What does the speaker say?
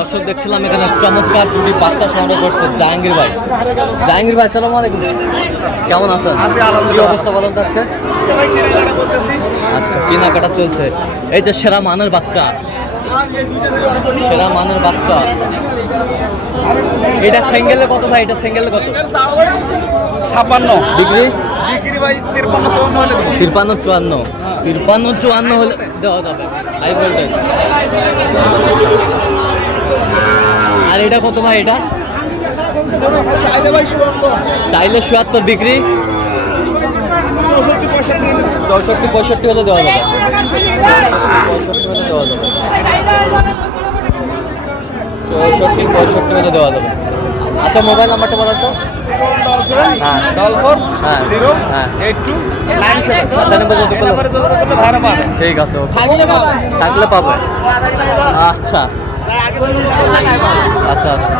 দর্শক দেখছিলাম এখানে চমৎকার দুটি বাচ্চা সংগ্রহ করছে জাহাঙ্গীর ভাই। জাহাঙ্গীর ভাই আসসালামু আলাইকুম, কেমন আছেন? কি অবস্থা বলেন তো আজকে? আচ্ছা, কেনাকাটা চলছে। এই যে সেরা মানের বাচ্চা, সেরা মানের বাচ্চা। এটা সিঙ্গেলে কত ভাই? এটা সিঙ্গেলে কত? 56 বিক্রি ভাই 53-54 হলে দেওয়া যাবে। High voltage. আর এটা কত ভাই? এটা চাইলে 77, বিক্রি 64-65 হলে দেওয়া যাবে। 65 হলে দেওয়া যাবে। 64-65 হলে দেওয়া যাবে। আচ্ছা, মোবাইল নাম্বারটা বলো তো। ঠিক আছে, থাকলে পাবে। আচ্ছা আচ্ছা আচ্ছা।